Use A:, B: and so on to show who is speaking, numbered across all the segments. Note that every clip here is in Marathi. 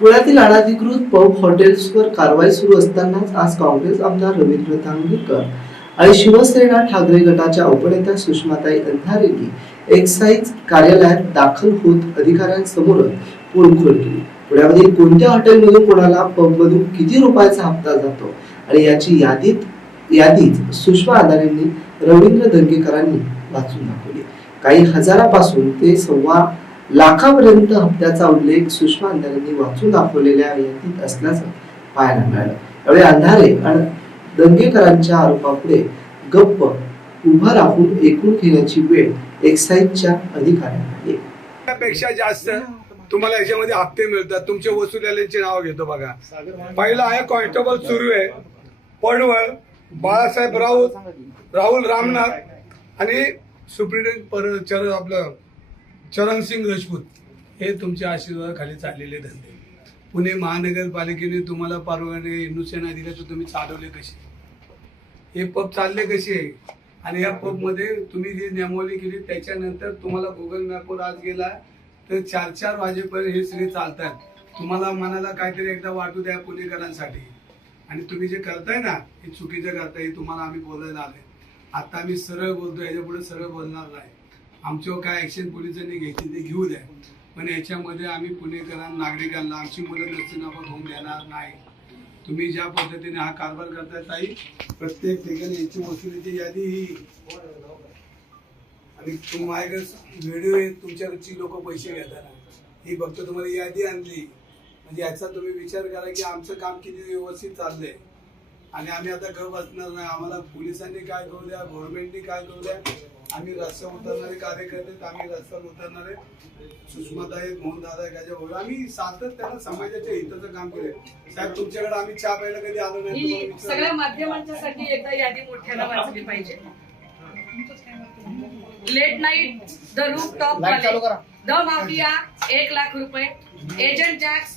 A: पुण्यातील अनाधिकृत पब हॉटेल्सवर कारवाई सुरू असतानाच आज काँग्रेस आमदार रवींद्र धांगेकर आणि शिवसेना ठाकरे गटाच्या उपनेत्या सुषमाताई अंधारेंनी एक्साईज कार्यालयात दाखल होत अधिकाऱ्यांसमोर पोलखोल केली पुण्यामधील कोणत्या हॉटेलमधून कोणाला पबमधून किती रुपयाचा हप्ता जातो? आणि याची यादीत यादीच सुषमा अंधारेंनी रवींद्र दंगेकरांनी वाचून दाखवली. काही हजारापासून ते सव्वा लाखापर्यंत हप्त्याचा उल्लेख सुषमा अंधारेंनी वाचून दाखवलेल्या यादीत असल्याचं पाहायला मिळालं. त्यावेळी अंधारे आणि दंगेकरांच्या आरोपापुढे गप्प उभा राहून एकूण घेण्याची वेळ एक्साईजच्या अधिकाऱ्यांना
B: त्यापेक्षा पेक्षा जास्त तुम्हाला याच्यामध्ये हप्ते मिळतात. तुमचे वसुलीचे नाव घेतो बघा. पहिलं आहे कॉन्स्टेबल सुर्वे पडवळ बाळासाहेब राऊत राहुल रामनाथ आणि सुप्रिंटेंडेंट पर चरण आपलं चरणसिंग राजपूत हे तुमच्या आशीर्वादाखाली चाललेले धंदे. पुणे महानगरपालिकेने तुम्हाला परवाने हिंदुसेना दिल्या तर तुम्ही चालवले कसे? हे पब चालले कसे? आणि या पबमध्ये तुम्ही जी नियमावली केली त्याच्यानंतर तुम्हाला गुगल मॅपवर आज गेला तर चार चार वाजेपर्यंत हे सगळे चालतात. तुम्हाला मनाला काहीतरी एकदा वाटू द्या पुणेकरांसाठी. आणि तुम्ही जे करताय ना हे चुकीचं करताय हे तुम्हाला आम्ही बोलायला आले आता आम्ही सरळ बोलतो याच्यापुढे सरळ बोलणार नाही. आमच्यावर काय ऍक्शन पोलिसांनी घ्यायची ते घेऊ द्या. पण याच्यामध्ये आम्ही पुणेकरांना नागरिकांना आमची मुलं नसताना होऊन देणार नाही. तुम्ही ज्या पद्धतीने हा कारभार करताय ताई प्रत्येक ठिकाणी याची वसुलीची यादी ही. आणि तुम्हाला व्हिडिओ तुमच्याकडची लोक पैसे घेतात. ही फक्त तुम्हाला यादी आणली. म्हणजे याचा तुम्ही विचार करा की आमचं काम किती व्यवस्थित चाललंय. आणि आम्ही आता गप बसणार नाही. आम्हाला पोलिसांनी काय करू द्या गव्हर्नमेंटनी काय करू द्या? आम्ही रस्त्यावर उतरणारे कार्यकर्ते आम्ही रस्त्यावर उतरणारे सुषमाताई मोहन दादा गाजा भाऊ आम्ही सातत्यानं समाजाच्या हिताचं काम केलंय. साहेब तुमच्याकडे आम्ही चहा प्यायला कधी आलो नाही? ही. सगळ्या माध्यमांच्यासाठी एकदा यादी मोठ्यानं वाचली पाहिजे. Late night the rooftop the mafia एक लाख रुपये. Agent Jacks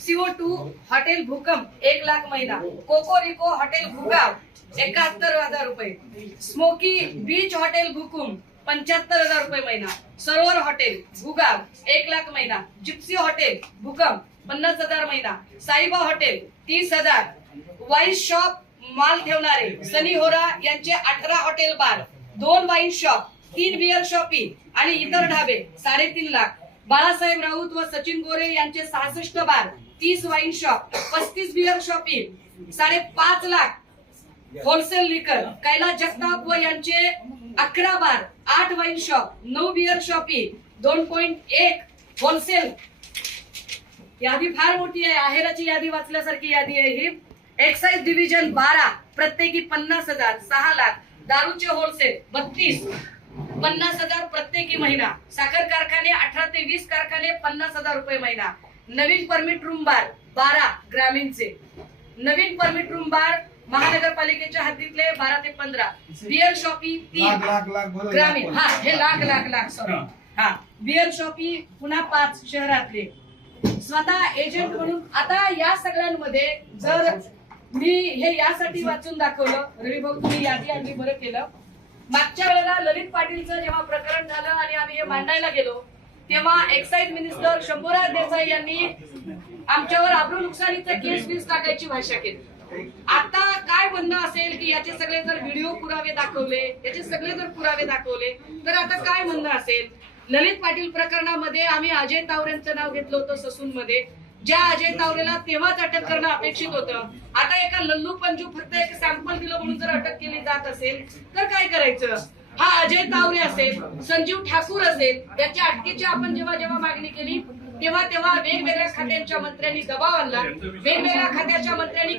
B: CO two hotel भूकंप एक लाख महिना कोकोरिको हॉटेल भूगाव एकाहत्तर हजार रुपये. स्मोकी बीच हॉटेल भूकुम पंच्याहत्तर हजार रुपये महिना. सरोवर हॉटेल भूगाव एक लाख महिना. जिप्सी हॉटेल भूकंप पन्नास हजार महिना. साईबा हॉटेल तीस हजार. वाईन शॉप माल ठेवणारे सनी होरा यांचे अठरा हॉटेल बार. दोन वाईन शॉप तीन बिअर शॉपिंग आणि इतर ढाबे साडेतीन लाख. बाळासाहेब राऊत व सचिन गोरे यांचे सहासष्ट बार तीस वाईन शॉप पस्तीस बिअर शॉपी साडेपाच लाख होलसेल लिकर कैलास जगताप व यांचे अकरा बार आठ वाईन शॉप नऊ बिअर शॉपी दोन पॉइंट एक होलसेल यादी फार मोठी आहे. आहेराची यादी वाचल्यासारखी यादी आहे ही. एक्साइज डिव्हिजन बारा प्रत्येकी पन्नास हजार सहा लाख दारूचे होलसेल बत्तीस. पन्नास हजार प्रत्येकी महिना साखर कारखाने अठरा ते वीस कारखाने पन्नास हजार रुपये महिना नवीन परमिट रूम बार बारा ग्रामीणचे. नवीन परमिट रूम बार महानगरपालिकेच्या हद्दीतले बारा ते पंधरा. बिअर शॉपी तीन ग्रामीण. हा हे लाख लाख लाख सॉरी हा. बिअर शॉपी पुन्हा पाच शहरातले. स्वतः एजंट म्हणून आता या सगळ्यांमध्ये जर मी हे यासाठी वाचून दाखवलं रवी भाऊ तुम्ही यादी आणली बरं केलं. मागच्या वेळेला ललित पाटीलचं जेव्हा प्रकरण झालं आणि आम्ही हे मांडायला गेलो तेव्हा एक्साईज मिनिस्टर शंभूराज देसाई यांनी आमच्यावर आब्रू नुकसानीचं केस वीज टाकायची भाषा केली. आता काय म्हणणं असेल की याचे सगळे जर व्हिडिओ पुरावे दाखवले याचे सगळे जर पुरावे दाखवले तर आता काय म्हणणं असेल? ललित पाटील प्रकरणामध्ये आम्ही अजय तावरेंचं नाव घेतलं होतं ससून मध्ये ज्या अजय तावरेला तेव्हाच अटक करणं अपेक्षित होतं. आता एका लल्लू पंजू फक्त एक सॅम्पल दिलं म्हणून जर अटक केली जात असेल तर काय करायचं? हा अजय तावरे असेल संजीव ठाकूर असेल त्याच्या अटकेची आपण जेव्हा जेव्हा मागणी केली तेव्हा तेव्हा वेगवेगळ्या खात्यांच्या मंत्र्यांनी दबाव आणला. वेगवेगळ्या खात्याच्या मंत्र्यांनी